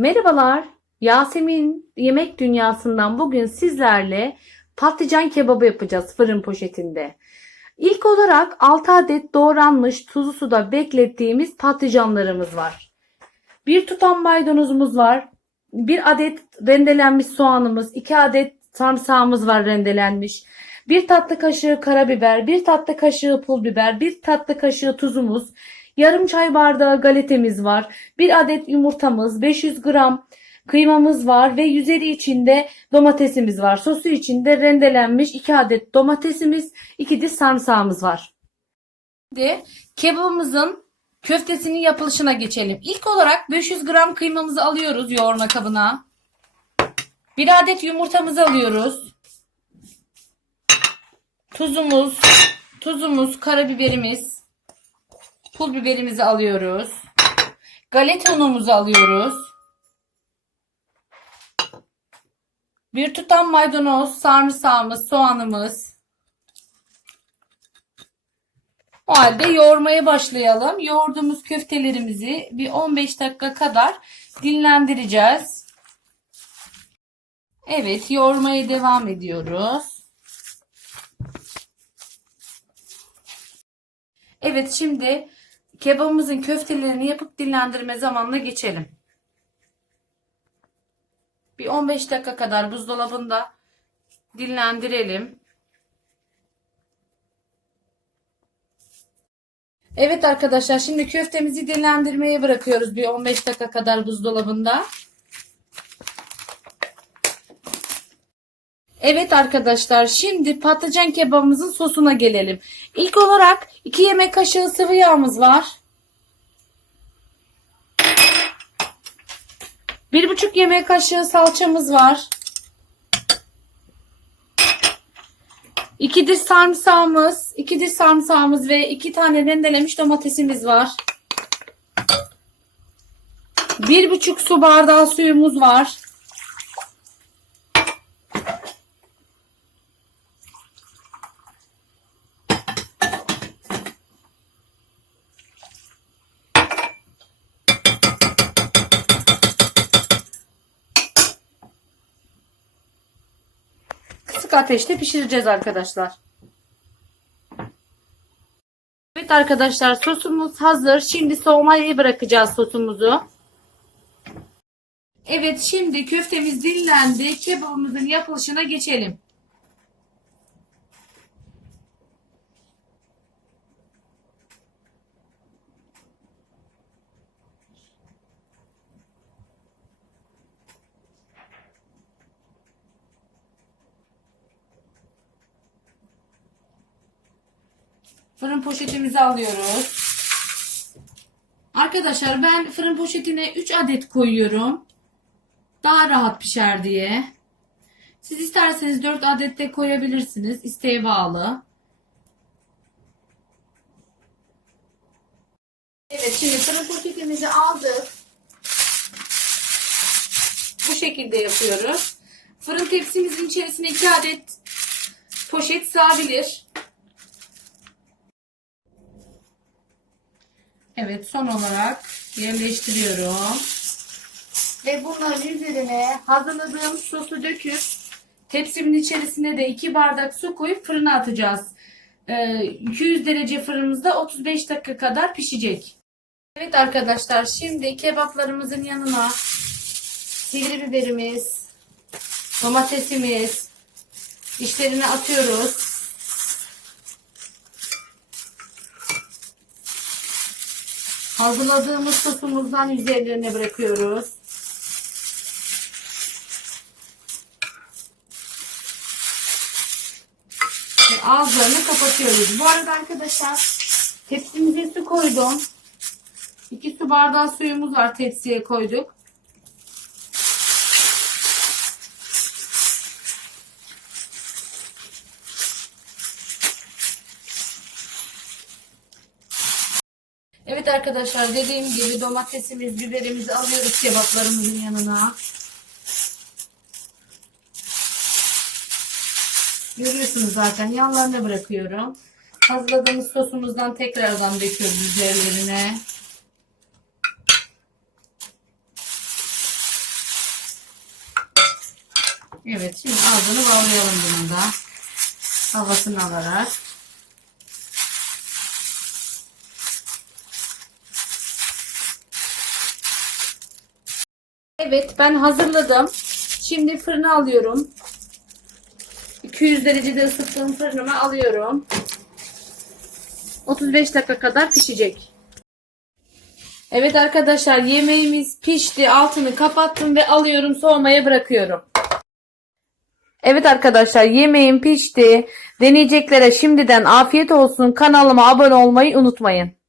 Merhabalar. Yasemin Yemek Dünyası'ndan bugün sizlerle patlıcan kebabı yapacağız fırın poşetinde. İlk olarak 6 adet doğranmış tuzlu suda beklettiğimiz patlıcanlarımız var. Bir tutam maydanozumuz var. Bir adet rendelenmiş soğanımız, 2 adet sarımsağımız var rendelenmiş. Bir tatlı kaşığı karabiber, bir tatlı kaşığı pul biber, bir tatlı kaşığı tuzumuz, yarım çay bardağı galetemiz var. Bir adet yumurtamız, 500 gram kıymamız var ve üzeri içinde domatesimiz var. Sosu içinde rendelenmiş 2 adet domatesimiz, 2 diş sarımsağımız var. Şimdi kebabımızın köftesinin yapılışına geçelim. İlk olarak 500 gram kıymamızı alıyoruz yoğurma kabına. Bir adet yumurtamızı alıyoruz. Tuzumuz, tuzumuz, karabiberimiz, pul biberimizi alıyoruz. Galeta unumuzu alıyoruz. Bir tutam maydanoz, sarımsağımız, soğanımız. O halde yoğurmaya başlayalım. Yoğurduğumuz köftelerimizi bir 15 dakika kadar dinlendireceğiz. Evet, yoğurmaya devam ediyoruz. Evet, şimdi kebabımızın köftelerini yapıp dinlendirme zamanına geçelim. Bir 15 dakika kadar buzdolabında dinlendirelim. Evet arkadaşlar şimdi köftemizi dinlendirmeye bırakıyoruz bir 15 dakika kadar buzdolabında. Evet arkadaşlar şimdi patlıcan kebabımızın sosuna gelelim. İlk olarak 2 yemek kaşığı sıvı yağımız var. Bir buçuk yemek kaşığı salçamız var. İki diş sarımsağımız, iki diş sarımsağımız ve iki tane rendelemiş domatesimiz var. Bir buçuk su bardağı suyumuz var. Kısık ateşte pişireceğiz arkadaşlar. Evet arkadaşlar sosumuz hazır. Şimdi soğumaya bırakacağız sosumuzu. Evet şimdi köftemiz dinlendi. Kebabımızın yapılışına geçelim. Fırın poşetimizi alıyoruz. Arkadaşlar ben fırın poşetine 3 adet koyuyorum. Daha rahat pişer diye. Siz isterseniz 4 adet de koyabilirsiniz. İsteğe bağlı. Evet şimdi fırın poşetimizi aldık. Bu şekilde yapıyoruz. Fırın tepsimizin içerisine 2 adet poşet sığabilir. Evet son olarak yerleştiriyorum. Ve bunların üzerine hazırladığım sosu döküp tepsimin içerisine de 2 bardak su koyup fırına atacağız. Ee, 200 derece fırınımızda 35 dakika kadar pişecek. Evet arkadaşlar şimdi kebaplarımızın yanına sivri biberimiz, domatesimiz içlerine atıyoruz. Hazırladığımız sosumuzdan üzerlerine bırakıyoruz. Ve ağızlarını kapatıyoruz. Bu arada arkadaşlar tepsimize su koydum. 2 su bardağı suyumuz var tepsiye koyduk. Evet arkadaşlar dediğim gibi domatesimiz, biberimizi alıyoruz kebaplarımızın yanına. Görüyorsunuz zaten yanlarına bırakıyorum. Hazırladığımız sosumuzdan tekrardan döküyoruz üzerlerine. Evet şimdi ağzını bağlayalım bunun da. Havasını alarak. Evet ben hazırladım. Şimdi fırına alıyorum. 200 derecede ısıttığım fırınıma alıyorum. 35 dakika kadar pişecek. Evet arkadaşlar yemeğimiz pişti. Altını kapattım ve alıyorum soğumaya bırakıyorum. Evet arkadaşlar yemeğim pişti. Deneyeceklere şimdiden afiyet olsun. Kanalıma abone olmayı unutmayın.